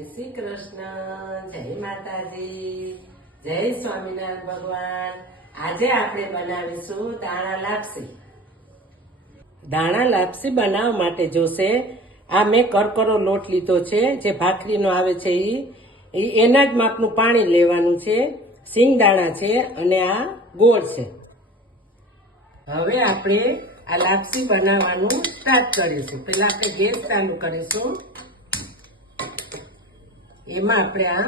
જય શ્રી કૃષ્ણ, જય માતાજી, જય સ્વામિનારાયણ ભગવાન। આજે આપણે બનાવીશું દાણા લાપસી। દાણા લાપસી બનાવવા માટે જોશે આ મેં કરકરો લોટ લીધો છે, જે ભાખરીનો આવે છે એના જ માપનું પાણી લેવાનું છે, સિંગદાણા છે અને આ ગોળ છે। હવે આપણે આ લાપસી બનાવવાનું સ્ટાર્ટ કરીશું। પહેલા આપણે ગેસ ચાલુ કરીશું, એમાં આપણે આ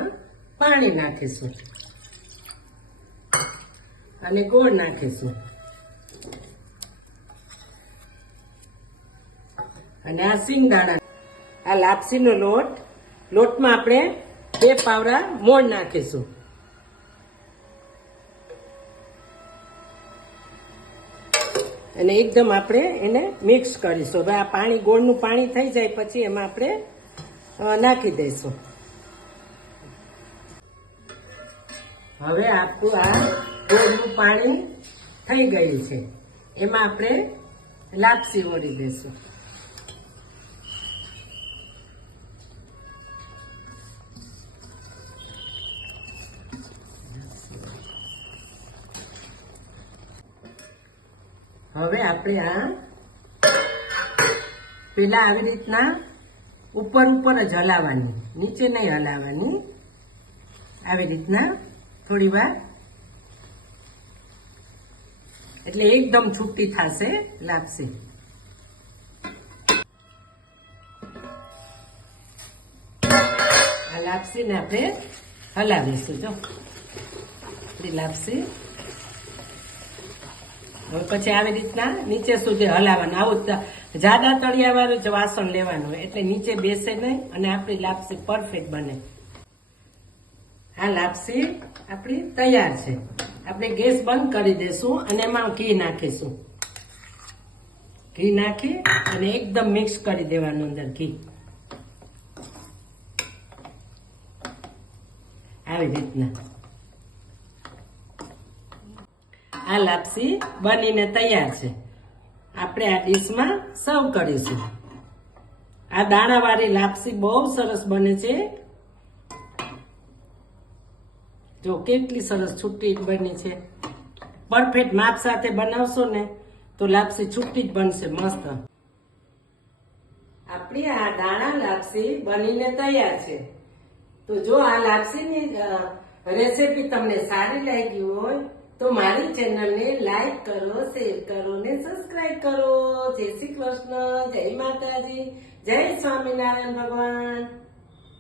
પાણી નાખીશું અને ગોળ નાખીશું અને આ સિંગદાણા, આ લાપસીનો લોટમાં આપણે 2 પાવડા મોણ નાખીશું અને એકદમ આપણે એને મિક્સ કરીશું। હવે આ પાણી, ગોળનું પાણી થઈ જાય પછી એમાં આપણે નાખી દઈશું। હવે આપણું આ ગોળનું પાણી થઈ ગયું છે, એમાં આપણે લાપસી ઓળી દઈશું। હવે આપણે આ પેલા આવી રીતના ઉપર જ હલાવવાની, નીચે નહીં હલાવવાની, આવી રીતના થોડી વાર, એટલે એકદમ છૂટી થશે લાપસી। આ લાપસીને આપણે હલાવીશું। જો આપણી લાપસી હવે પછી આવી રીતના નીચે સુધી હલાવવાનું। આવું જાડા તળિયા વાળું જ વાસણ લેવાનું, એટલે નીચે બેસે નહીં અને આપણી લાપસી પરફેક્ટ બને। આ લાપસી આપણી તૈયાર છે। આપણે ગેસ બંધ કરી દઈશું અને એમાં ઘી નાખીશું। ઘી નાખી અને એકદમ મિક્સ કરી દેવાનું અંદર ઘી, આવી રીતના। આ લાપસી બનીને તૈયાર છે। આપણે આ ડીશમાં સર્વ કરીશું। આ દાણાવાળી લાપસી બહુ સરસ બને છે। જો કેટલી સરસ છૂટી બની છે, પરફેક્ટ માપ સાથે બનાવશો ને તો લાપસી છૂટી જ બનશે, મસ્ત। આપણી આ દાણા લાપસી બનીને તૈયાર છે। તો જો આ લાપસીની રેસીપી તમને સારી લાગી હોય તો મારી ચેનલને લાઈક કરો, શેર કરો ને સબસ્ક્રાઈબ કરો। જય શ્રી કૃષ્ણ, જય માતાજી, જય સ્વામિનારાયણ ભગવાન।